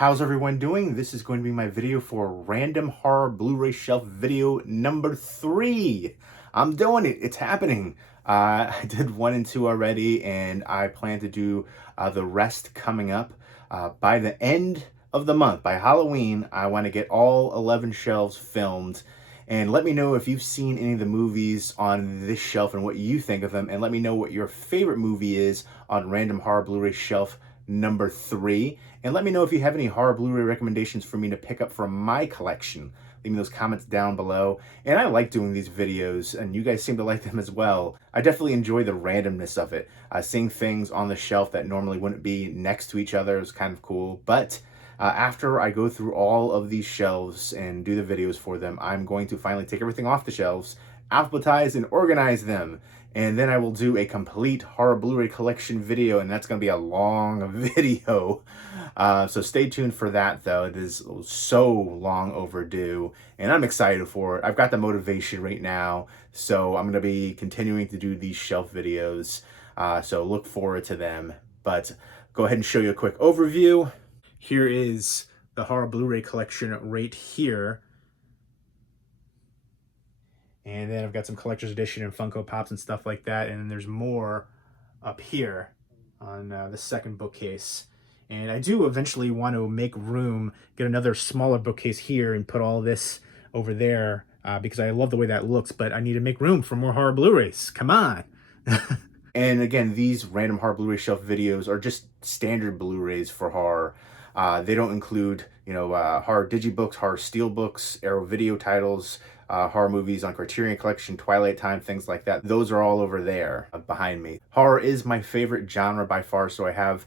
How's everyone doing? This is going to be my video for Random Horror Blu-ray Shelf video number 3. I'm doing it. It's happening. I did 1 and 2 already, and I plan to do the rest coming up. By the end of the month, by Halloween, I want to get all 11 shelves filmed. And let me know if you've seen any of the movies on this shelf and what you think of them. And let me know what your favorite movie is on Random Horror Blu-ray Shelf number 3. And let me know if you have any horror Blu-ray recommendations for me to pick up from my collection. Leave me those comments down below. And I like doing these videos, and you guys seem to like them as well. I definitely enjoy the randomness of it. Seeing things on the shelf that normally wouldn't be next to each other is kind of cool. But after I go through all of these shelves and do the videos for them, I'm going to finally take everything off the shelves, alphabetize and organize them. And then I will do a complete horror Blu-ray collection video, and that's going to be a long video. So stay tuned for that, though. It is so long overdue, and I'm excited for it. I've got the motivation right now, so I'm going to be continuing to do these shelf videos. So look forward to them. But go ahead and show you a quick overview. Here is the horror Blu-ray collection right here. And then I've got some collector's edition and Funko Pops and stuff like that. And then there's more up here on the second bookcase. And I do eventually want to make room, get another smaller bookcase here and put all this over there because I love the way that looks, but I need to make room for more horror Blu-rays. Come on. And again, these Random Horror Blu-ray Shelf videos are just standard Blu-rays for horror. They don't include, horror digibooks, horror steelbooks, Arrow video titles, horror movies on Criterion Collection, Twilight Time, things like that. Those are all over there behind me. Horror is my favorite genre by far, so I have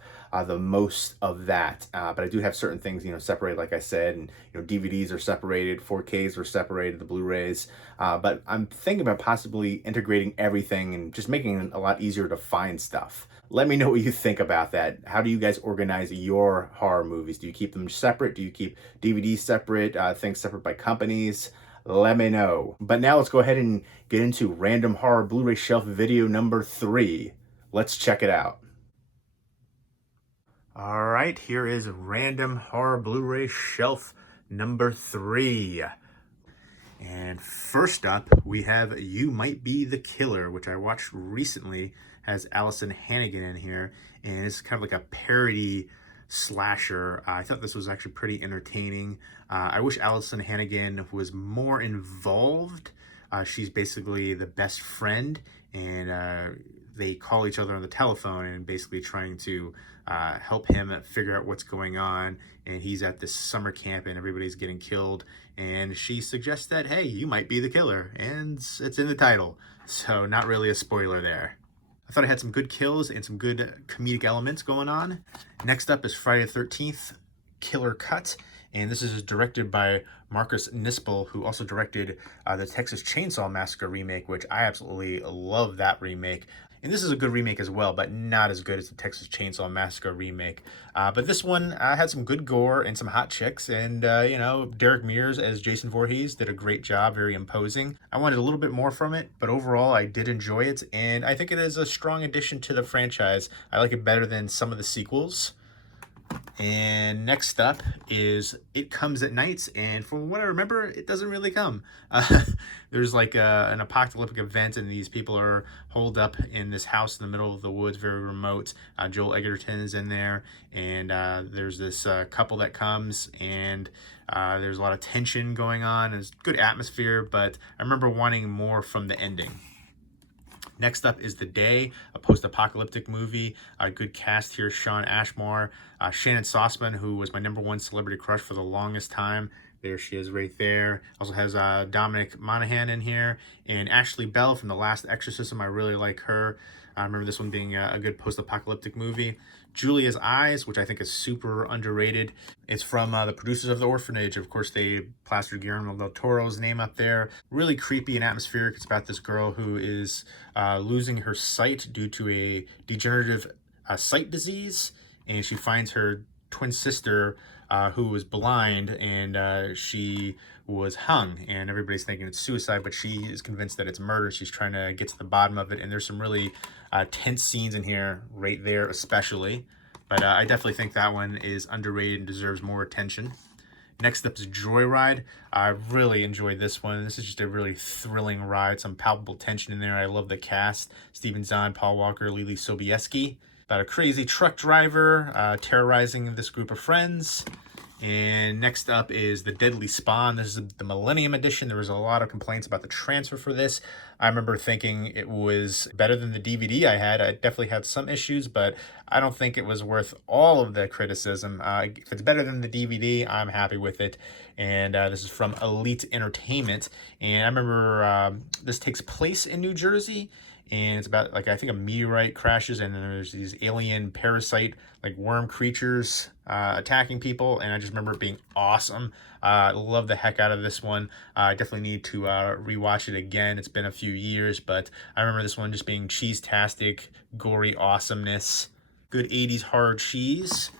the most of that. But I do have certain things, separated, like I said, and DVDs are separated, 4Ks are separated, the Blu-rays. But I'm thinking about possibly integrating everything and just making it a lot easier to find stuff. Let me know what you think about that. How do you guys organize your horror movies? Do you keep them separate? Do you keep DVDs separate, things separate by companies? Let me know. But now let's go ahead and get into Random Horror Blu-ray Shelf video number 3. Let's check it out. All right, here is Random Horror Blu-ray Shelf number 3. And first up, we have You Might Be the Killer, which I watched recently. Has Allison Hannigan in here, and it's kind of like a parody slasher. I thought this was actually pretty entertaining. I wish Allison Hannigan was more involved. She's basically the best friend, and they call each other on the telephone and basically trying to help him figure out what's going on. And he's at this summer camp and everybody's getting killed. And she suggests that, hey, you might be the killer. And it's in the title. So not really a spoiler there. I thought it had some good kills and some good comedic elements going on. Next up is Friday the 13th, Killer Cut. And this is directed by Marcus Nispel, who also directed the Texas Chainsaw Massacre remake, which I absolutely love that remake. And this is a good remake as well, but not as good as the Texas Chainsaw Massacre remake. But this one had some good gore and some hot chicks. And, Derek Mears as Jason Voorhees did a great job, very imposing. I wanted a little bit more from it, but overall I did enjoy it. And I think it is a strong addition to the franchise. I like it better than some of the sequels. And next up is It Comes at Night, and from what I remember, it doesn't really come. There's like an apocalyptic event, and these people are holed up in this house in the middle of the woods, very remote. Joel Edgerton is in there, and there's this couple that comes, and there's a lot of tension going on. There's good atmosphere, but I remember wanting more from the ending. Next up is The Day, a post-apocalyptic movie. A good cast here: Sean Ashmore, Shannon Sossman, who was my #1 celebrity crush for the longest time. There she is right there. Also has Dominic Monaghan in here, and Ashley Bell from The Last Exorcism. I really like her. I remember this one being a good post-apocalyptic movie. Julia's Eyes, which I think is super underrated. It's from the producers of The Orphanage. Of course, they plastered Guillermo del Toro's name up there. Really creepy and atmospheric. It's about this girl who is losing her sight due to a degenerative sight disease, and she finds her twin sister who was blind, and she was hung, and everybody's thinking it's suicide, but she is convinced that it's murder. She's trying to get to the bottom of it, and there's some really tense scenes in here right there especially. But I definitely think that one is underrated and deserves more attention. Next up is Joyride. I really enjoyed this one. This is just a really thrilling ride. Some palpable tension in there. I love the cast. Steven Zahn, Paul Walker, Lily Sobieski. About a crazy truck driver terrorizing this group of friends. And next up is The Deadly Spawn. This is the Millennium Edition. There was a lot of complaints about the transfer for this. I remember thinking it was better than the DVD I had. I definitely had some issues, but I don't think it was worth all of the criticism. If it's better than the DVD, I'm happy with it. And this is from Elite Entertainment. And I remember this takes place in New Jersey. And it's about, like, I think a meteorite crashes and then there's these alien parasite, like, worm creatures attacking people. And I just remember it being awesome. I love the heck out of this one. I definitely need to rewatch it again. It's been a few years, but I remember this one just being cheese-tastic, gory awesomeness. Good 80s horror cheese.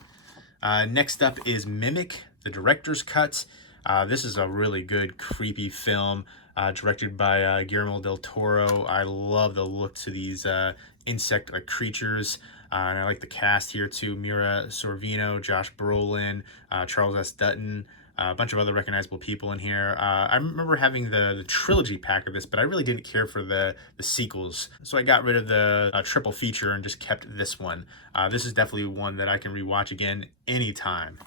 Next up is Mimic, the director's cut. This is a really good, creepy film. Directed by Guillermo del Toro. I love the look to these insect creatures. And I like the cast here too. Mira Sorvino, Josh Brolin, Charles S. Dutton, a bunch of other recognizable people in here. I remember having the trilogy pack of this, but I really didn't care for the sequels. So I got rid of the triple feature and just kept this one. This is definitely one that I can rewatch again anytime.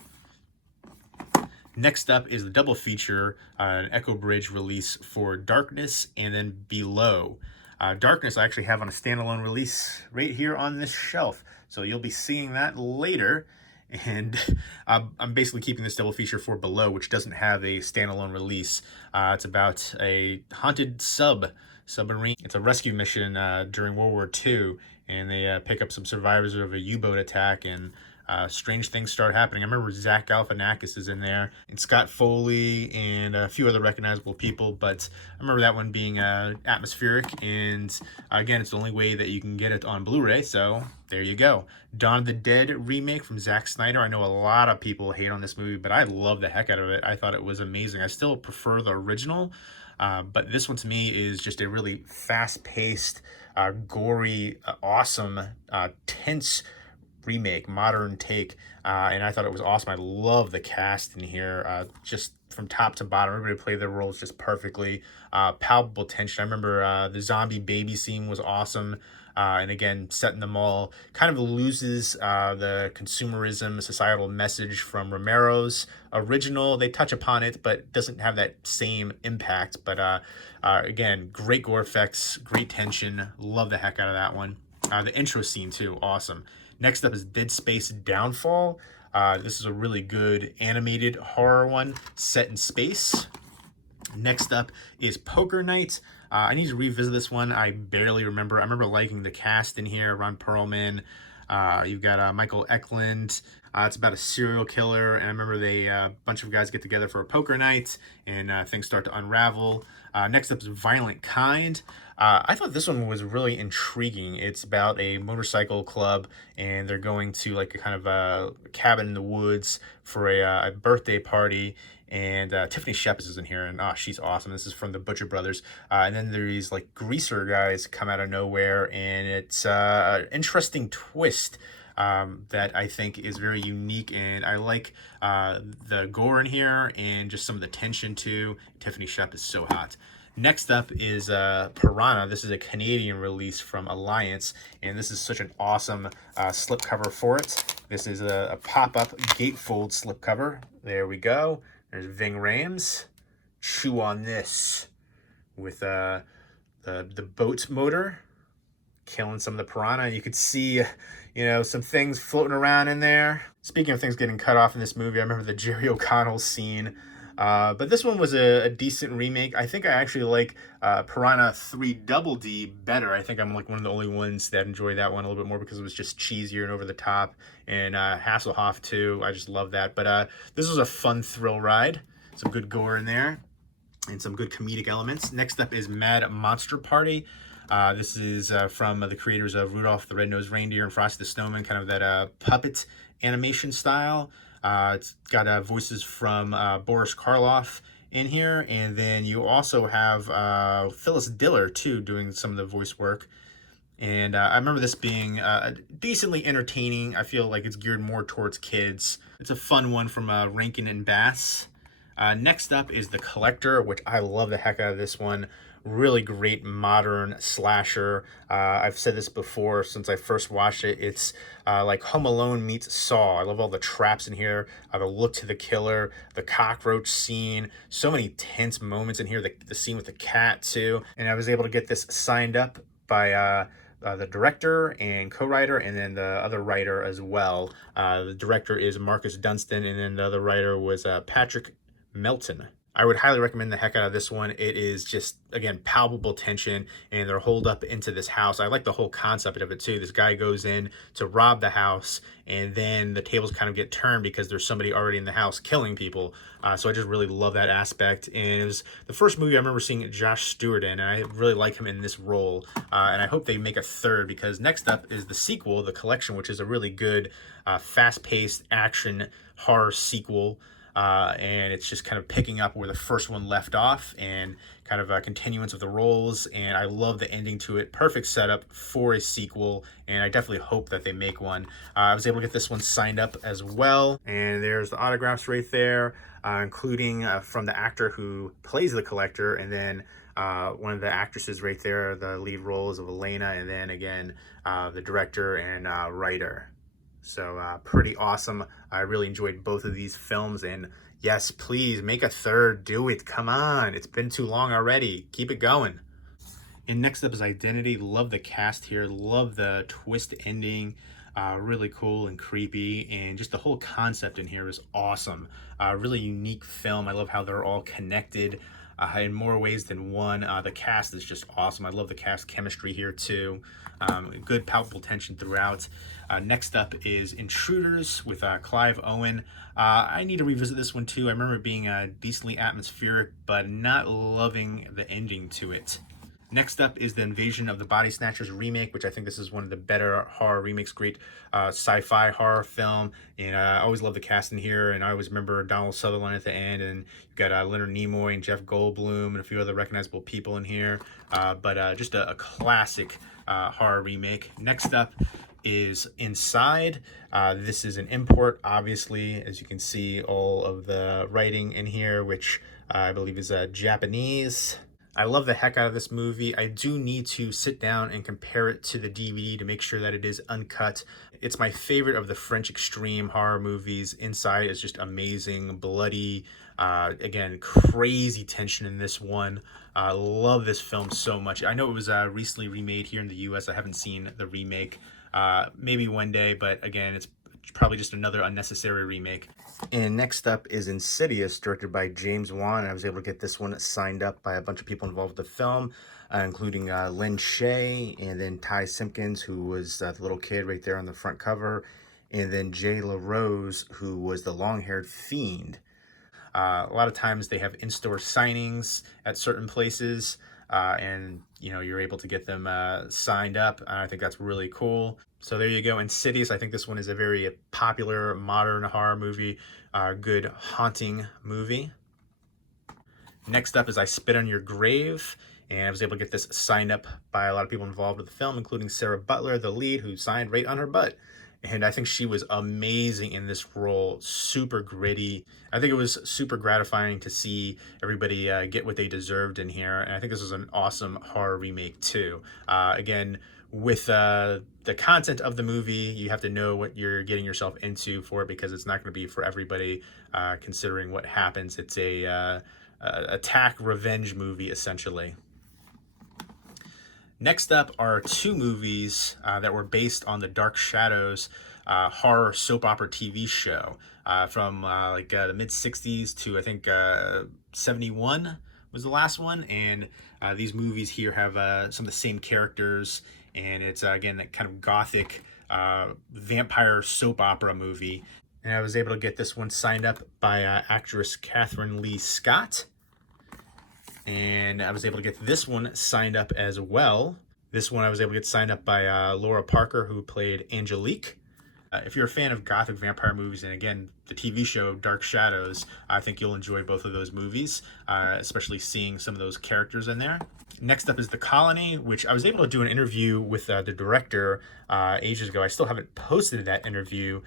Next up is the double feature, an Echo Bridge release for Darkness and then Below. Darkness I actually have on a standalone release right here on this shelf, so you'll be seeing that later. And I'm basically keeping this double feature for Below, which doesn't have a standalone release. It's about a haunted submarine. It's a rescue mission during World War II, and they pick up some survivors of a U-boat attack, and strange things start happening. I remember Zach Galifianakis is in there, and Scott Foley, and a few other recognizable people, but I remember that one being atmospheric, and again, it's the only way that you can get it on Blu-ray, so there you go. Dawn of the Dead remake from Zack Snyder. I know a lot of people hate on this movie, but I love the heck out of it. I thought it was amazing. I still prefer the original, but this one to me is just a really fast-paced, gory, awesome, tense remake, modern take, and I thought it was awesome. I love the cast in here, just from top to bottom. Everybody played their roles just perfectly. Palpable tension. I remember the zombie baby scene was awesome, and again, setting them all kind of loses the consumerism, societal message from Romero's original. They touch upon it, but doesn't have that same impact. But again, great gore effects, great tension. Love the heck out of that one. The intro scene too, awesome. Next up is Dead Space Downfall. This is a really good animated horror one set in space. Next up is Poker Night. I need to revisit this one. I barely remember. I remember liking the cast in here. Ron Perlman. You've got Michael Eklund. It's about a serial killer, and I remember a bunch of guys get together for a poker night, and things start to unravel. Next up is Violent Kind. I thought this one was really intriguing. It's about a motorcycle club, and they're going to like a kind of a cabin in the woods for a birthday party. And Tiffany Shepis is in here, and she's awesome. This is from the Butcher Brothers. And then these like greaser guys come out of nowhere, and it's an interesting twist that I think is very unique, and I like the gore in here and just some of the tension too. Tiffany Shep is so hot. Next up is Piranha. This is a Canadian release from Alliance, and this is such an awesome slipcover for it. This is a pop-up gatefold slipcover. There we go. There's Ving Rhames. Chew on this with the boat motor, killing some of the piranha. And you could see, some things floating around in there. Speaking of things getting cut off in this movie, I remember the Jerry O'Connell scene. But this one was a decent remake. I think I actually like Piranha 3 Double D better. I think I'm like one of the only ones that enjoyed that one a little bit more because it was just cheesier and over the top. And Hasselhoff too. I just love that. But this was a fun thrill ride. Some good gore in there and some good comedic elements. Next up is Mad Monster Party. This is from the creators of Rudolph the Red-Nosed Reindeer and Frosty the Snowman, kind of that puppet animation style. It's got voices from Boris Karloff in here, and then you also have Phyllis Diller too doing some of the voice work. And I remember this being decently entertaining. I feel like it's geared more towards kids. It's a fun one from Rankin and Bass. Next up is The Collector, which I love the heck out of this one. Really great modern slasher. I've said this before since I first watched it. It's like Home Alone meets Saw. I love all the traps in here, the look to the killer, the cockroach scene. So many tense moments in here. The scene with the cat too. And I was able to get this signed up by the director and co-writer, and then the other writer as well. The director is Marcus Dunstan, and then the other writer was Patrick Melton. I would highly recommend the heck out of this one. It is just, again, palpable tension, and they're holed up into this house. I like the whole concept of it too. This guy goes in to rob the house, and then the tables kind of get turned because there's somebody already in the house killing people. So I just really love that aspect. And it was the first movie I remember seeing Josh Stewart in, and I really like him in this role. And I hope they make a third, because next up is the sequel, The Collection, which is a really good, fast-paced action horror sequel. And it's just kind of picking up where the first one left off, and kind of a continuance of the roles. And I love the ending to it. Perfect setup for a sequel, and I definitely hope that they make one. I was able to get this one signed up as well, and there's the autographs right there, including from the actor who plays the Collector, and then one of the actresses right there, the lead roles of Elena, and then again the director and writer. So pretty awesome. I really enjoyed both of these films, and yes, please make a third. Do it. Come on. It's been too long already. Keep it going. And next up is Identity. Love the cast here. Love the twist ending. Really cool and creepy, and just the whole concept in here is awesome. Really unique film. I love how they're all connected in more ways than one. The cast is just awesome. I love the cast chemistry here too. Good palpable tension throughout. Next up is Intruders with Clive Owen. I need to revisit this one too. I remember it being decently atmospheric, but not loving the ending to it. Next up is the Invasion of the Body Snatchers remake, which I think this is one of the better horror remakes. Great sci-fi horror film, and I always love the cast in here, and I always remember Donald Sutherland at the end, and you've got Leonard Nimoy and Jeff Goldblum and a few other recognizable people in here, but just a classic horror remake. Next up is Inside. This is an import, obviously, as you can see all of the writing in here, which I believe is Japanese. I love the heck out of this movie. I do need to sit down and compare it to the DVD to make sure that it is uncut. It's my favorite of the French extreme horror movies. Inside is just amazing, bloody, again, crazy tension in this one. I love this film so much. I know it was recently remade here in the US. I haven't seen the remake. Maybe one day, but again, it's probably just another unnecessary remake. And next up is Insidious, directed by James Wan, and I was able to get this one signed up by a bunch of people involved with the film, including Lynn Shay, and then Ty Simpkins, who was the little kid right there on the front cover, and then Jay LaRose, who was the long-haired fiend. A lot of times they have in-store signings at certain places, and you're able to get them signed up. I think that's really cool. So there you go, Insidious. I think this one is a very popular modern horror movie, good haunting movie. Next up is I Spit on Your Grave, and I was able to get this signed up by a lot of people involved with the film, including Sarah Butler, the lead, who signed right on her butt. And I think she was amazing in this role, super gritty. I think it was super gratifying to see everybody get what they deserved in here. And I think this was an awesome horror remake too. Again, with the content of the movie, you have to know what you're getting yourself into for it, because it's not going to be for everybody, considering what happens. It's a attack revenge movie, essentially. Next up are two movies that were based on the Dark Shadows horror soap opera TV show from the mid-60s to I think 71 was the last one. And these movies here have some of the same characters, and it's again that kind of gothic vampire soap opera movie. And I was able to get this one signed up by actress Catherine Lee Scott. And I was able to get this one signed up as well. This one I was able to get signed up by Laura Parker, who played Angelique. If you're a fan of gothic vampire movies, and again, the TV show Dark Shadows, I think you'll enjoy both of those movies, especially seeing some of those characters in there. Next up is The Colony, which I was able to do an interview with the director ages ago. I still haven't posted that interview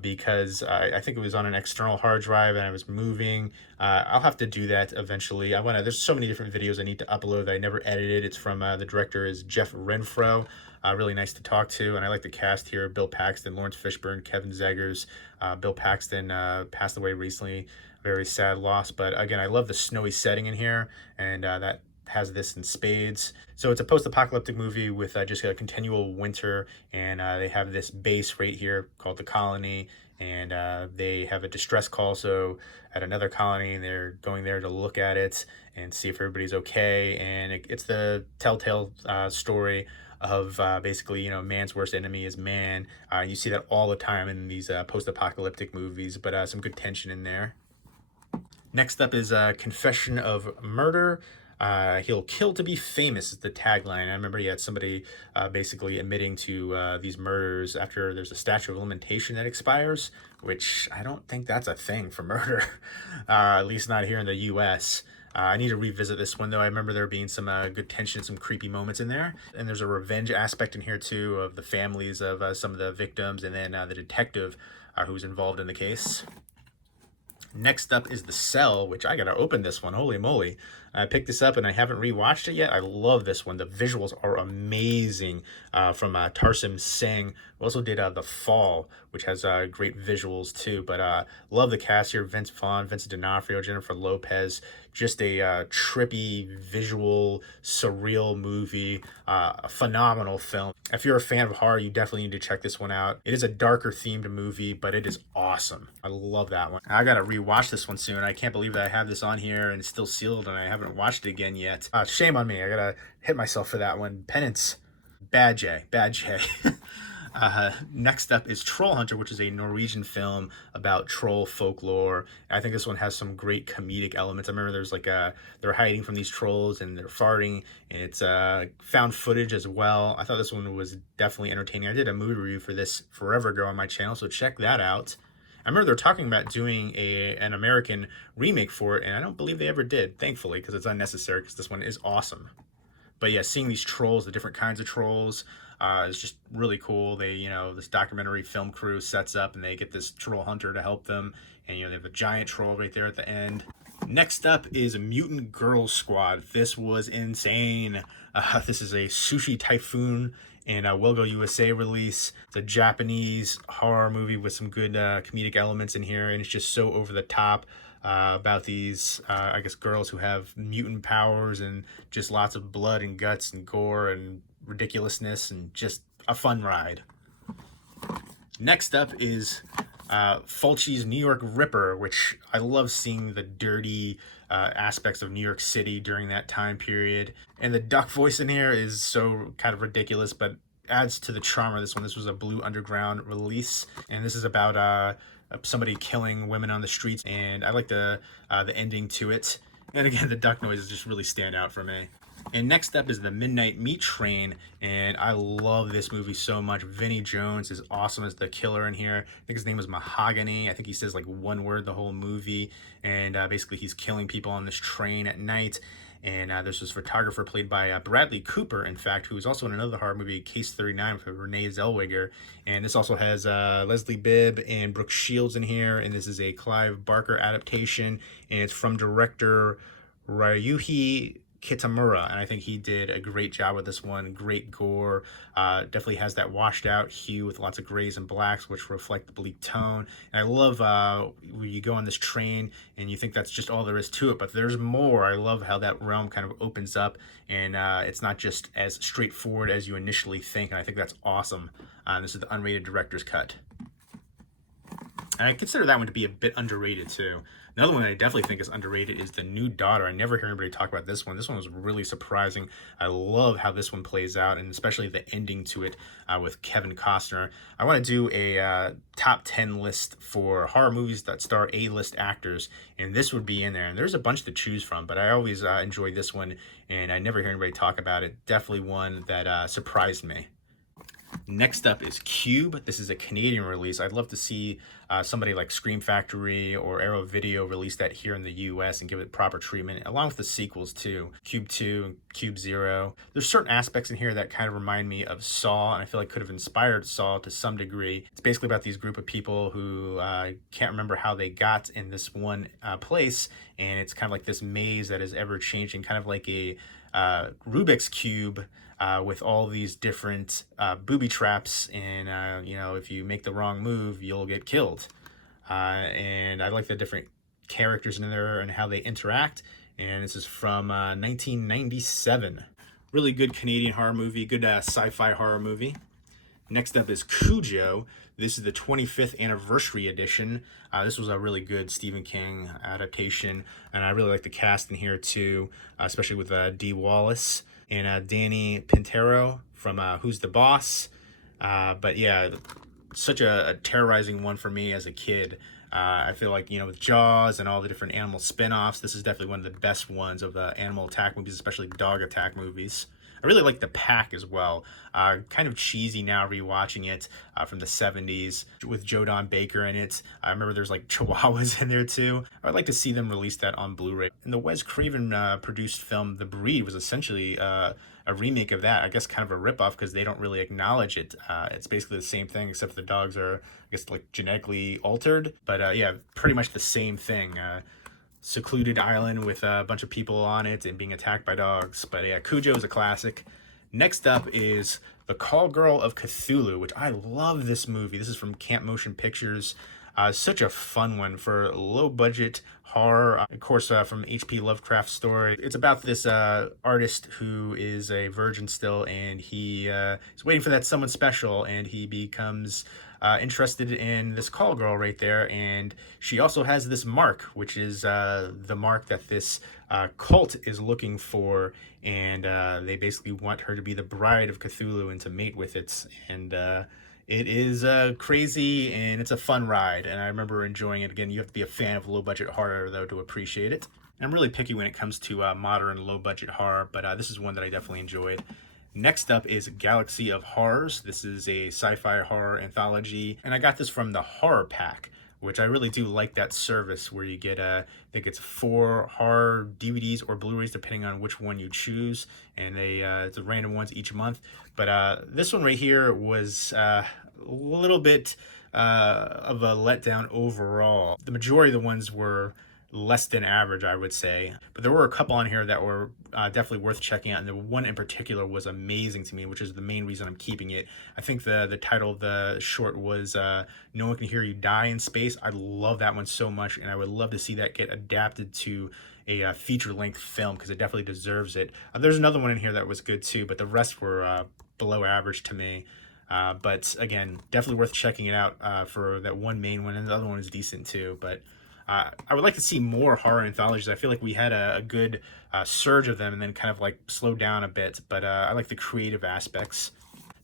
because I think it was on an external hard drive and I was moving. I'll have to do that eventually. There's so many different videos I need to upload that I never edited. It's from, the director is Jeff Renfro. Really nice to talk to, and I like the cast here: Bill Paxton, Lawrence Fishburne, Kevin Zegers. Bill Paxton passed away recently, very sad loss, but again, I love the snowy setting in here, and that has this in spades. So it's a post-apocalyptic movie with just a continual winter, and they have this base right here called the Colony, and they have a distress call so at another colony, and they're going there to look at it and see if everybody's okay. And it's the telltale story of basically, man's worst enemy is man. You see that all the time in these post-apocalyptic movies, but some good tension in there. Next up is Confession of Murder. He'll kill to be famous is the tagline. I remember he had somebody basically admitting to these murders after there's a statute of limitation that expires, which I don't think that's a thing for murder, at least not here in the US. I need to revisit this one, though. I remember there being some good tension, some creepy moments in there. And there's a revenge aspect in here, too, of the families of some of the victims, and then the detective who's involved in the case. Next up is The Cell, which I gotta open this one. Holy moly. I picked this up and I haven't rewatched it yet. I love this one. The visuals are amazing from Tarsim Singh, who also did The Fall, which has great visuals too. But love the cast here: Vince Vaughn, Vincent D'Onofrio, Jennifer Lopez. Just a trippy, visual, surreal movie. A phenomenal film. If you're a fan of horror, you definitely need to check this one out. It is a darker themed movie, but it is awesome. I love that one. I gotta rewatch this one soon. I can't believe that I have this on here and it's still sealed and I haven't watched it again yet. Shame on me. I gotta hit myself for that one. Penance. Bad J. Next up is Troll Hunter, which is a Norwegian film about troll folklore. I think this one has some great comedic elements. I remember there's they're hiding from these trolls and they're farting, and it's found footage as well. I thought this one was definitely entertaining. I did a movie review for this forever ago on my channel, so check that out. I remember they're talking about doing an American remake for it, and I don't believe they ever did, thankfully, because it's unnecessary, because this one is awesome. But yeah, seeing these trolls, the different kinds of trolls, is just really cool. They, this documentary film crew sets up and they get this troll hunter to help them. And, they have a giant troll right there at the end. Next up is Mutant Girl Squad. This was insane. This is a Sushi Typhoon and Wilgo USA release. It's a Japanese horror movie with some good comedic elements in here, and it's just so over the top about these, I guess, girls who have mutant powers and just lots of blood and guts and gore and ridiculousness and just a fun ride. Next up is Fulci's New York Ripper, which I love seeing the dirty aspects of New York City during that time period. And the duck voice in here is so kind of ridiculous, but adds to the charm of this one. This was a Blue Underground release, and this is about somebody killing women on the streets, and I like the ending to it. And again, the duck noises just really stand out for me. And next up is The Midnight Meat Train, and I love this movie so much. Vinnie Jones is awesome as the killer in here. I think his name was Mahogany. I think he says like one word the whole movie, and basically he's killing people on this train at night. And there's this photographer played by Bradley Cooper, in fact, who was also in another horror movie, Case 39, with Renee Zellweger. And this also has Leslie Bibb and Brooke Shields in here. And this is a Clive Barker adaptation. And it's from director Ryuhei Kitamura, and I think he did a great job with this one. Great gore, definitely has that washed out hue with lots of grays and blacks, which reflect the bleak tone. And I love when you go on this train and you think that's just all there is to it, but there's more. I love how that realm kind of opens up, and it's not just as straightforward as you initially think, and I think that's awesome. This is the unrated director's cut. And I consider that one to be a bit underrated too. Another one that I definitely think is underrated is The New Daughter. I never hear anybody talk about this one. This one was really surprising. I love how this one plays out, and especially the ending to it with Kevin Costner. I want to do a top 10 list for horror movies that star A-list actors, and this would be in there. And there's a bunch to choose from, but I always enjoy this one, and I never hear anybody talk about it. Definitely one that surprised me. Next up is Cube. This is a Canadian release. I'd love to see somebody like Scream Factory or Arrow Video release that here in the US and give it proper treatment, along with the sequels too, Cube 2 and Cube 0. There's certain aspects in here that kind of remind me of Saw, and I feel like could have inspired Saw to some degree. It's basically about these group of people who can't remember how they got in this one place, and it's kind of like this maze that is ever changing, kind of like a Rubik's Cube with all these different booby traps, and you know, if you make the wrong move, you'll get killed. And I like the different characters in there and how they interact. And this is from 1997. Really good Canadian horror movie, good sci-fi horror movie. Next up is Cujo. This is the 25th anniversary edition. This was a really good Stephen King adaptation, and I really like the cast in here too, especially with Dee Wallace and Danny Pintero from Who's the Boss. But yeah, such a terrorizing one for me as a kid. I feel like, you know, with Jaws and all the different animal spin-offs, this is definitely one of the best ones of the animal attack movies, especially dog attack movies. I really like the pack as well. Kind of cheesy now rewatching it from the 70s with Joe Don Baker in it. I remember there's like chihuahuas in there too. I'd like to see them release that on Blu-ray. And the Wes Craven produced film The Breed was essentially a remake of that. I guess kind of a ripoff because they don't really acknowledge it. It's basically the same thing except the dogs are, I guess, like genetically altered. But yeah, pretty much the same thing. Secluded island with a bunch of people on it and being attacked by dogs. But yeah, Cujo is a classic. Next up is The Call Girl of Cthulhu, which I love this movie. This is from Camp Motion Pictures. Such a fun one for low budget horror. Of course, from H.P. Lovecraft's story. It's about this artist who is a virgin still, and he is waiting for that someone special, and he becomes interested in this call girl right there, and she also has this mark, which is the mark that this cult is looking for, and they basically want her to be the bride of Cthulhu and to mate with it. And it is crazy, and it's a fun ride, and I remember enjoying it. Again, you have to be a fan of low budget horror though to appreciate it. And I'm really picky when it comes to modern low budget horror, but this is one that I definitely enjoyed. Next up is Galaxy of Horrors. This is a sci-fi horror anthology, and I got this from the Horror Pack, which I really do like that service where you get, I think it's 4 horror DVDs or Blu-rays depending on which one you choose, and it's random ones each month. But this one right here was a little bit of a letdown overall. The majority of the ones were less than average, I would say, but there were a couple on here that were definitely worth checking out, and the one in particular was amazing to me, which is the main reason I'm keeping it. I think the title of the short was No One Can Hear You Die in Space. I love that one so much, and I would love to see that get adapted to a feature-length film because it definitely deserves it. There's another one in here that was good too, but the rest were below average to me. But again, definitely worth checking it out for that one main one, and the other one is decent too. But I would like to see more horror anthologies. I feel like we had a good surge of them and then kind of like slowed down a bit, but I like the creative aspects.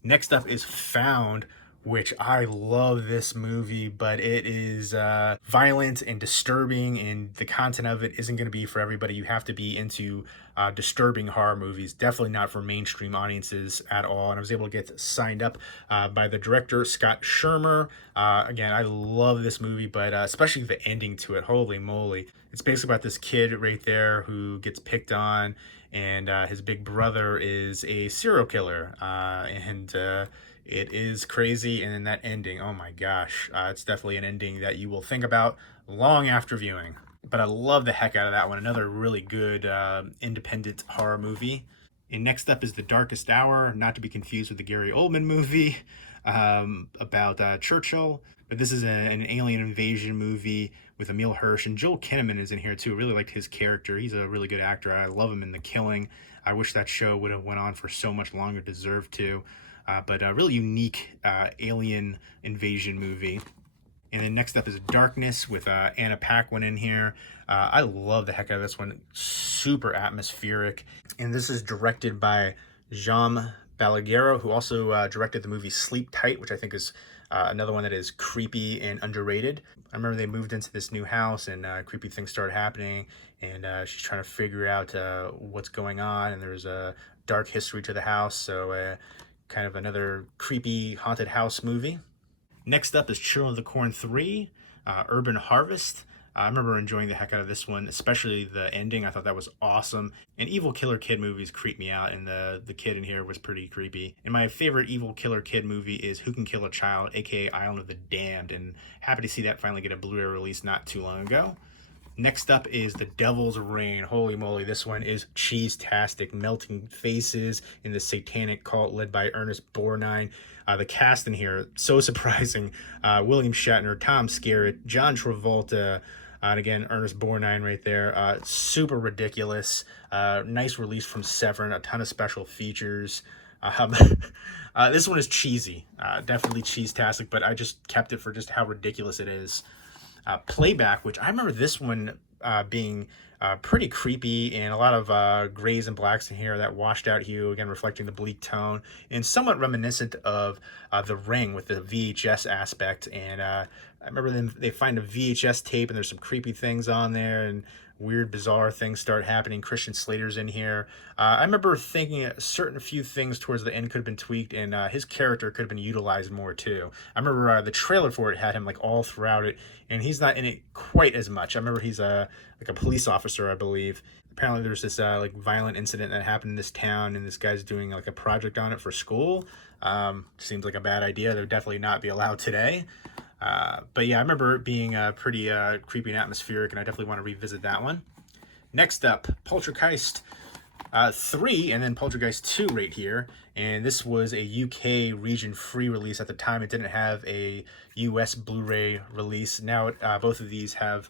Next up is Found, which I love this movie, but it is violent and disturbing, and the content of it isn't going to be for everybody. You have to be into disturbing horror movies. Definitely not for mainstream audiences at all. And I was able to get signed up by the director, Scott Shermer. Again, I love this movie, but especially the ending to it. Holy moly. It's basically about this kid right there who gets picked on, and his big brother is a serial killer. It is crazy, and then that ending, oh my gosh, it's definitely an ending that you will think about long after viewing. But I love the heck out of that one. Another really good independent horror movie. And next up is The Darkest Hour, not to be confused with the Gary Oldman movie about Churchill. But this is an alien invasion movie with Emil Hirsch, and Joel Kinnaman is in here too. I really liked his character. He's a really good actor. I love him in The Killing. I wish that show would have went on for so much longer, deserved to. But a really unique alien invasion movie. And then next up is Darkness with Anna Paquin in here. I love the heck out of this one. Super atmospheric. And this is directed by Jean Balaguerro, who also directed the movie Sleep Tight, which I think is another one that is creepy and underrated. I remember they moved into this new house and creepy things started happening, and she's trying to figure out what's going on, and there's a dark history to the house. So kind of another creepy haunted house movie. Next up is Children of the Corn 3, Urban Harvest. I remember enjoying the heck out of this one, especially the ending. I thought that was awesome. And evil killer kid movies creep me out, and the kid in here was pretty creepy. And my favorite evil killer kid movie is Who Can Kill a Child, aka Island of the Damned, and happy to see that finally get a Blu-ray release not too long ago. Next up is The Devil's Reign. Holy moly, this one is cheese-tastic. Melting faces in the satanic cult led by Ernest Borgnine. The cast in here, so surprising. William Shatner, Tom Skerritt, John Travolta, and again, Ernest Borgnine right there. Super ridiculous. Nice release from Severin, a ton of special features. This one is cheesy. Definitely cheese-tastic, but I just kept it for just how ridiculous it is. Playback, which I remember this one being pretty creepy, and a lot of grays and blacks in here, that washed out hue, again reflecting the bleak tone, and somewhat reminiscent of The Ring with the VHS aspect. And I remember they find a VHS tape and there's some creepy things on there, and weird, bizarre things start happening. Christian Slater's in here. I remember thinking a certain few things towards the end could have been tweaked, and his character could have been utilized more too. I remember the trailer for it had him like all throughout it, and he's not in it quite as much. I remember he's like a police officer, I believe. Apparently there's this like violent incident that happened in this town, and this guy's doing like a project on it for school. Seems like a bad idea. That would definitely not be allowed today. But yeah, I remember it being pretty creepy and atmospheric, and I definitely want to revisit that one. Next up, Poltergeist 3, and then Poltergeist 2 right here. And this was a UK region-free release. At the time, it didn't have a US Blu-ray release. Now, both of these have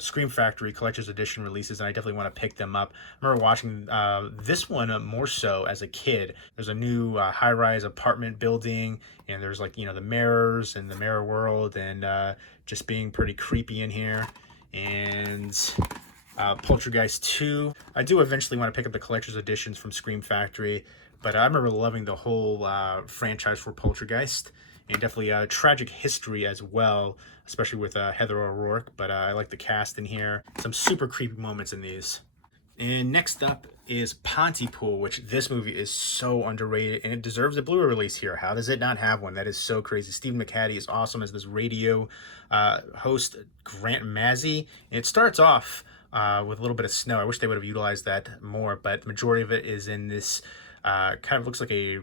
Scream Factory Collector's Edition releases, and I definitely want to pick them up. I remember watching this one more so as a kid. There's a new high-rise apartment building, and there's like, you know, the mirrors and the mirror world, and just being pretty creepy in here. And Poltergeist 2. I do eventually want to pick up the collector's editions from Scream Factory, but I remember loving the whole franchise for Poltergeist, and definitely a tragic history as well, especially with Heather O'Rourke, but I like the cast in here. Some super creepy moments in these. And next up is Pontypool, which this movie is so underrated, and it deserves a Blu-ray release here. How does it not have one? That is so crazy. Stephen McHattie is awesome as this radio host, Grant Mazzy, and it starts off with a little bit of snow. I wish they would have utilized that more, but the majority of it is in this kind of looks like a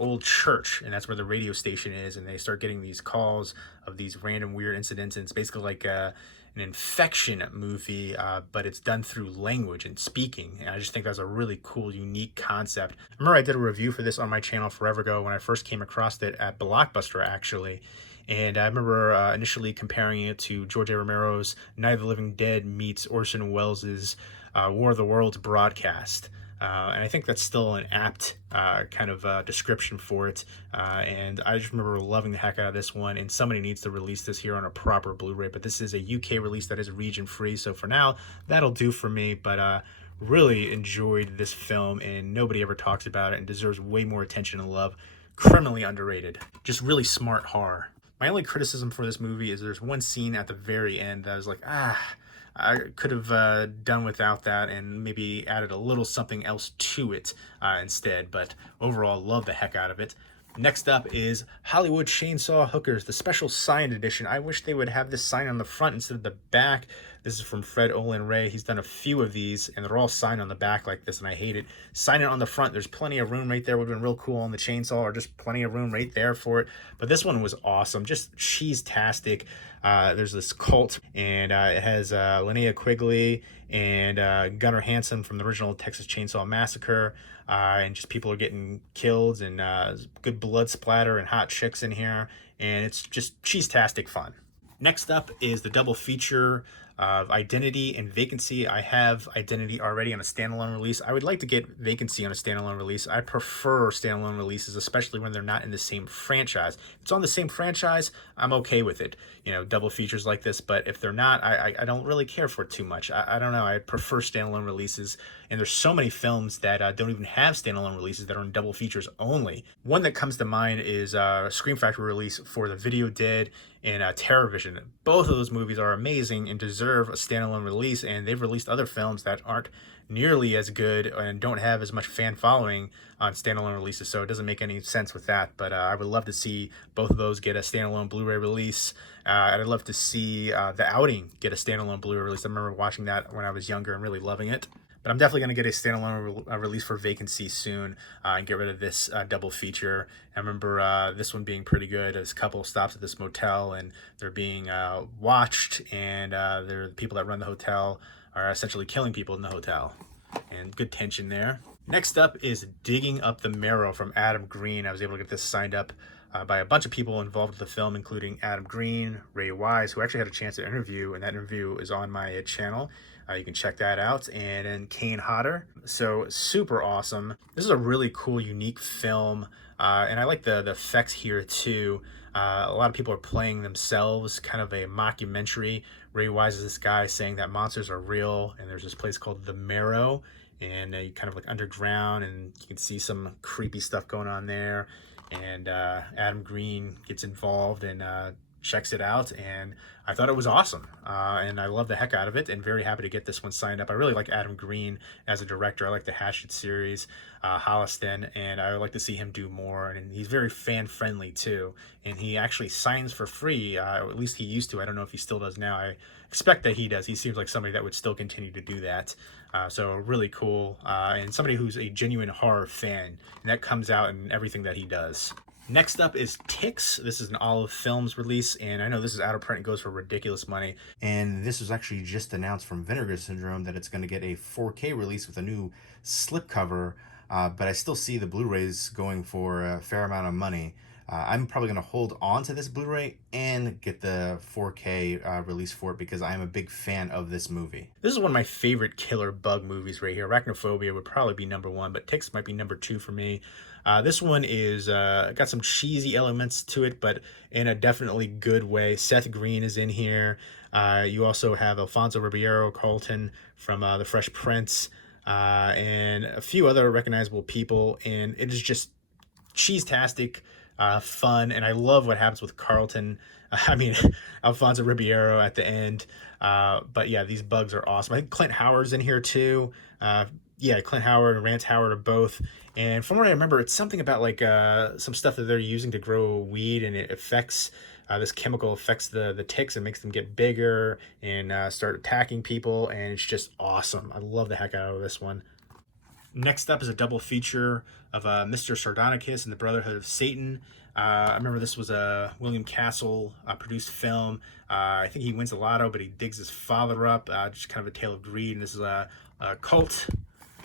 old church, and that's where the radio station is, and they start getting these calls of these random weird incidents, and it's basically like an infection movie, but it's done through language and speaking, and I just think that's a really cool, unique concept. I remember I did a review for this on my channel forever ago when I first came across it at Blockbuster, actually. And I remember initially comparing it to George A. Romero's Night of the Living Dead meets Orson Welles' War of the Worlds broadcast. And I think that's still an apt kind of description for it. And I just remember loving the heck out of this one. And somebody needs to release this here on a proper Blu-ray. But this is a UK release that is region-free. So for now, that'll do for me. But really enjoyed this film, and nobody ever talks about it, and deserves way more attention and love. Criminally underrated. Just really smart horror. My only criticism for this movie is there's one scene at the very end that I was like, I could have done without that and maybe added a little something else to it instead. But overall, love the heck out of it. Next up is Hollywood Chainsaw Hookers, the special signed edition. I wish they would have this sign on the front instead of the back. This is from Fred Olin Ray. He's done a few of these, and they're all signed on the back like this, and I hate it. Sign it on the front. There's plenty of room right there. Would have been real cool on the chainsaw, or just plenty of room right there for it. But this one was awesome. Just cheese-tastic. There's this cult, and it has Linnea Quigley and Gunnar Hansen from the original Texas Chainsaw Massacre. And just people are getting killed, and good blood splatter and hot chicks in here, and it's just cheese-tastic fun. Next up is the double feature of Identity and Vacancy. I have Identity already on a standalone release. I would like to get Vacancy on a standalone release. I prefer standalone releases, especially when they're not in the same franchise. If it's on the same franchise, I'm okay with it. You know, double features like this, but if they're not, I don't really care for it too much. I don't know. I prefer standalone releases, and there's so many films that don't even have standalone releases that are in double features only. One that comes to mind is Scream Factory release for The Video Dead and Terror Vision. Both of those movies are amazing and deserve deserve a standalone release, and they've released other films that aren't nearly as good and don't have as much fan following on standalone releases, so it doesn't make any sense with that. But I would love to see both of those get a standalone Blu-ray release. And I'd love to see The Outing get a standalone Blu-ray release. I remember watching that when I was younger and really loving it. But I'm definitely going to get a standalone release for Vacancy soon and get rid of this double feature. I remember this one being pretty good. This couple stops at this motel and they're being watched, and the people that run the hotel are essentially killing people in the hotel. And good tension there. Next up is Digging Up the Marrow from Adam Green. I was able to get this signed up by a bunch of people involved with the film, including Adam Green, Ray Wise, who actually had a chance to interview, and that interview is on my channel. You can check that out. And then Kane Hodder. So super awesome. This is a really cool, unique film. And I like the effects here too. A lot of people are playing themselves, kind of a mockumentary. Ray Wise is this guy saying that monsters are real, and there's this place called The Marrow, and you kind of like underground, and you can see some creepy stuff going on there. And Adam Green gets involved and checks it out, and I thought it was awesome, and I love the heck out of it, and very happy to get this one signed up. I really like Adam Green as a director. I like the Hatchet series, Holliston, and I would like to see him do more. And he's very fan friendly too, and he actually signs for free, or at least he used to. I don't know if he still does now. I expect that he does. He seems like somebody that would still continue to do that. So really cool, and somebody who's a genuine horror fan, and that comes out in everything that he does. Next up is Ticks. This is an Olive Films release, and I know this is out of print and goes for ridiculous money. And this was actually just announced from Vinegar Syndrome that it's going to get a 4K release with a new slipcover, but I still see the Blu-rays going for a fair amount of money. I'm probably going to hold on to this Blu-ray and get the 4K release for it because I am a big fan of this movie. This is one of my favorite killer bug movies right here. Arachnophobia would probably be #1, but Ticks might be #2 for me. This one is got some cheesy elements to it, but in a definitely good way. Seth Green is in here. You also have Alfonso Ribeiro Carlton from The Fresh Prince, and a few other recognizable people, and it is just cheese-tastic, fun, and I love what happens with Carlton. I mean, Alfonso Ribeiro at the end. But yeah, these bugs are awesome. I think Clint Howard's in here too. Yeah, Clint Howard and Rance Howard are both. And from what I remember, it's something about like some stuff that they're using to grow weed, and it affects, this chemical affects the ticks and makes them get bigger and start attacking people, and it's just awesome. I love the heck out of this one. Next up is a double feature of Mr. Sardonicus and the Brotherhood of Satan. I remember this was a William Castle produced film. I think he wins the lotto, but he digs his father up. Just kind of a tale of greed, and this is a cult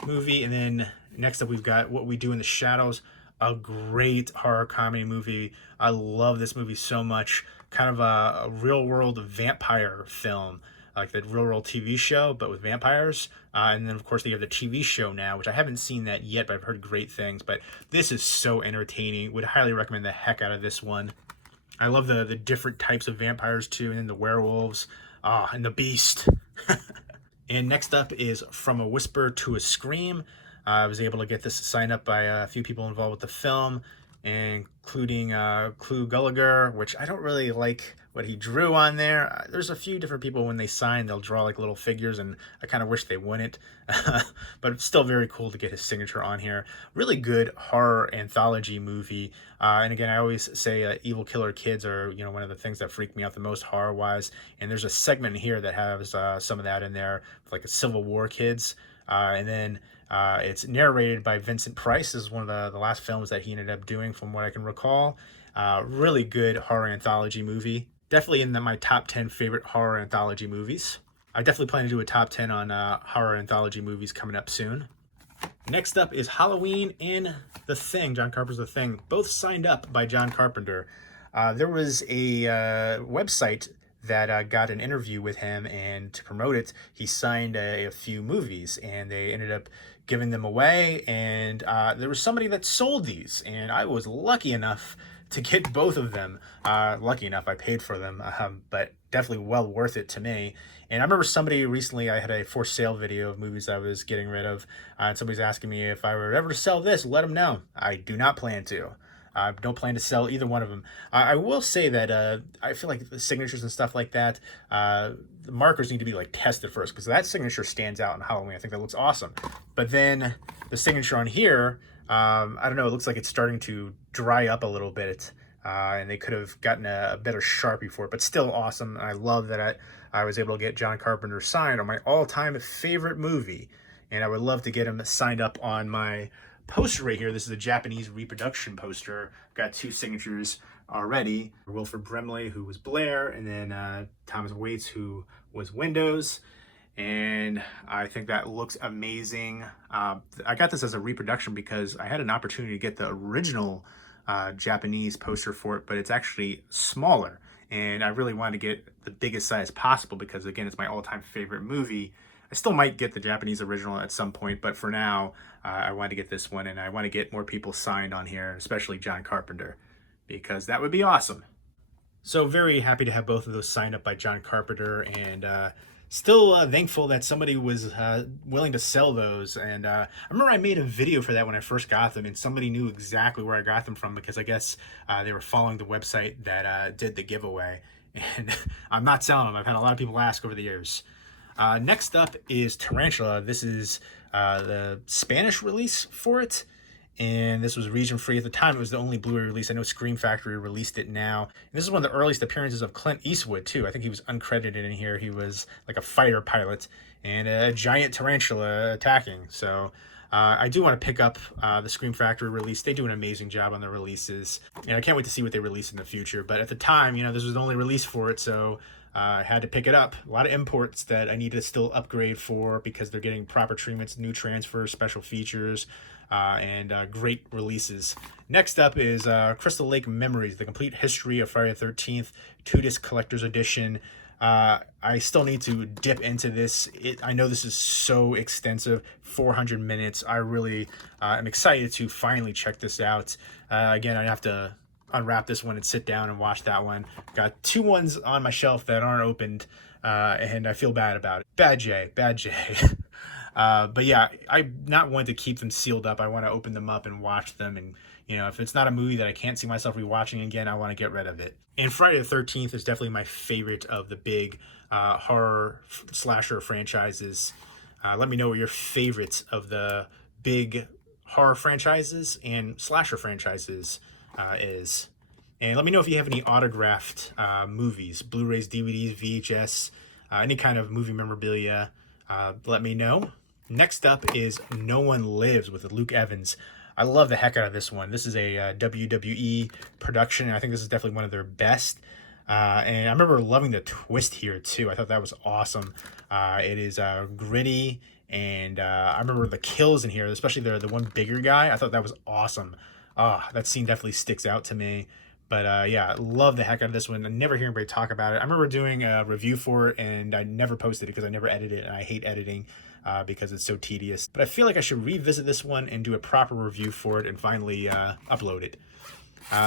movie. And then next up we've got What We Do in the Shadows, a great horror comedy movie. I love this movie so much. Kind of a real world vampire film, like the real world TV show, but with vampires. And then of course they have the TV show now, which I haven't seen that yet, but I've heard great things. But this is so entertaining. Would highly recommend the heck out of this one. I love the different types of vampires too, and then the werewolves, and the beast. And next up is From a Whisper to a Scream. I was able to get this signed up by a few people involved with the film, including Clu Gulager, which I don't really like what he drew on there. There's a few different people, when they sign, they'll draw like little figures, and I kind of wish they wouldn't. But it's still very cool to get his signature on here. Really good horror anthology movie. And again, I always say evil killer kids are, one of the things that freak me out the most horror-wise. And there's a segment here that has some of that in there, like a Civil War kids. And then it's narrated by Vincent Price. This is one of the last films that he ended up doing, from what I can recall. Really good horror anthology movie. Definitely in my top 10 favorite horror anthology movies. I definitely plan to do a top 10 on horror anthology movies coming up soon. Next up is Halloween and The Thing, John Carpenter's The Thing, both signed up by John Carpenter. There was a website that got an interview with him, and to promote it, he signed a few movies, and they ended up giving them away, and there was somebody that sold these, and I was lucky enough to get both of them. Lucky enough, I paid for them, but definitely well worth it to me. And I remember somebody recently, I had a for sale video of movies I was getting rid of, and somebody's asking me if I were ever to sell this, let them know. I do not plan to. I don't plan to sell either one of them. I will say that I feel like the signatures and stuff like that, the markers need to be like tested first, because that signature stands out in Halloween. I think that looks awesome. But then the signature on here, I don't know, it looks like it's starting to dry up a little bit. And they could have gotten a better Sharpie for it, but still awesome. I love that I was able to get John Carpenter signed on my all-time favorite movie, and I would love to get him signed up on my poster right here. This is a Japanese reproduction poster. I've got 2 signatures already. Wilford Brimley, who was Blair, and then Thomas Waits, who was Windows. And I think that looks amazing. I got this as a reproduction because I had an opportunity to get the original Japanese poster for it, but it's actually smaller, and I really wanted to get the biggest size possible because, again, it's my all-time favorite movie. I still might get the Japanese original at some point, but for now I wanted to get this one, and I want to get more people signed on here, especially John Carpenter, because that would be awesome. So very happy to have both of those signed up by John Carpenter, and still thankful that somebody was willing to sell those. And I remember I made a video for that when I first got them, and somebody knew exactly where I got them from, because I guess they were following the website that did the giveaway. And I'm not selling them. I've had a lot of people ask over the years. Next up is Tarantula. This is the Spanish release for it, and this was region free at the time. It was the only Blu-ray release. I know Scream Factory released it now. And this is one of the earliest appearances of Clint Eastwood too. I think he was uncredited in here. He was like a fighter pilot and a giant tarantula attacking. So I do want to pick up the Scream Factory release. They do an amazing job on their releases, and I can't wait to see what they release in the future. But at the time, you know, this was the only release for it, so I had to pick it up. A lot of imports that I need to still upgrade for, because they're getting proper treatments, new transfers, special features, and great releases. Next up is Crystal Lake Memories, the complete history of Friday the 13th, 2-disc collector's edition. I still need to dip into this. I know this is so extensive, 400 minutes. I really am excited to finally check this out. Again, I have to unwrap this one and sit down and watch that one. Got 2 ones on my shelf that aren't opened, and I feel bad about it. Bad J. But yeah, I'm not one to keep them sealed up. I want to open them up and watch them, and you know, if it's not a movie that I can't see myself rewatching again, I want to get rid of it. And Friday the 13th is definitely my favorite of the big horror slasher franchises. Let me know what your favorite of the big horror franchises and slasher franchises is. And let me know if you have any autographed movies, Blu-rays, DVDs, VHS, any kind of movie memorabilia. Let me know. Next up is No One Lives with Luke Evans. I love the heck out of this one. This is a WWE production, and I think this is definitely one of their best. And I remember loving the twist here too. I thought that was awesome. It is gritty, and I remember the kills in here, especially the one bigger guy. I thought that was awesome. That scene definitely sticks out to me. But yeah, love the heck out of this one. I never hear anybody talk about it. I remember doing a review for it, and I never posted it because I never edited it, and I hate editing because it's so tedious. But I feel like I should revisit this one and do a proper review for it and finally upload it.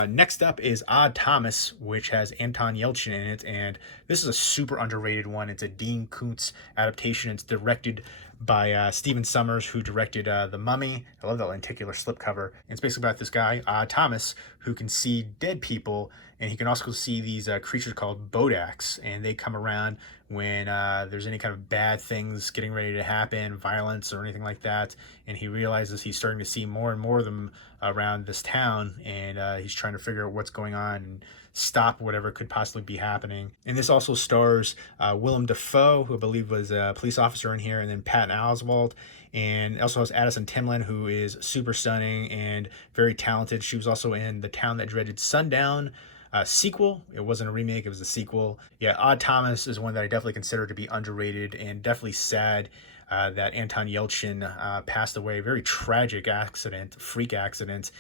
Next up is Odd Thomas, which has Anton Yelchin in it, and this is a super underrated one. It's a Dean Koontz adaptation. It's directed by Stephen Sommers, who directed The Mummy. I love that lenticular slipcover. And it's basically about this guy, Odd Thomas, who can see dead people, and he can also see these creatures called Bodaks, and they come around when there's any kind of bad things getting ready to happen, violence or anything like that. And he realizes he's starting to see more and more of them around this town, and he's trying to figure out what's going on and stop whatever could possibly be happening. And this also stars Willem Dafoe, who I believe was a police officer in here, and then Patton Oswalt. And also has Addison Timlin, who is super stunning and very talented. She was also in The Town That Dreaded Sundown sequel. It wasn't a remake, it was a sequel. Yeah, Odd Thomas is one that I definitely consider to be underrated, and definitely sad that Anton Yelchin passed away. Very tragic accident, freak accident.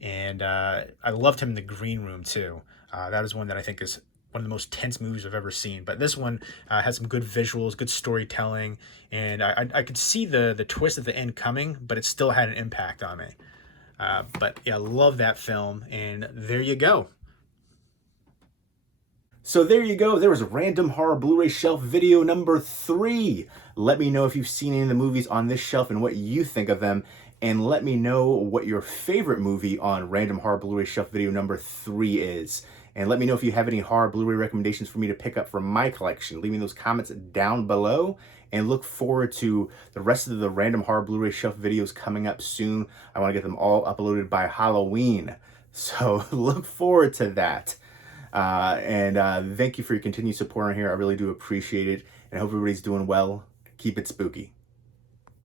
And I loved him in The Green Room too. That is one that I think is one of the most tense movies I've ever seen. But this one has some good visuals, good storytelling, and I could see the twist at the end coming, but it still had an impact on me. But yeah, I love that film, and there you go. So there you go. There was a Random Horror Blu-ray Shelf video number 3. Let me know if you've seen any of the movies on this shelf and what you think of them. and let me know what your favorite movie on Random Horror Blu-ray Shelf video number 3 is. And let me know if you have any horror Blu-ray recommendations for me to pick up from my collection. Leave me those comments down below, and look forward to the rest of the Random Horror Blu-ray Shelf videos coming up soon. I want to get them all uploaded by Halloween, so look forward to that. Thank you for your continued support on here. I really do appreciate it, and I hope everybody's doing well. Keep it spooky.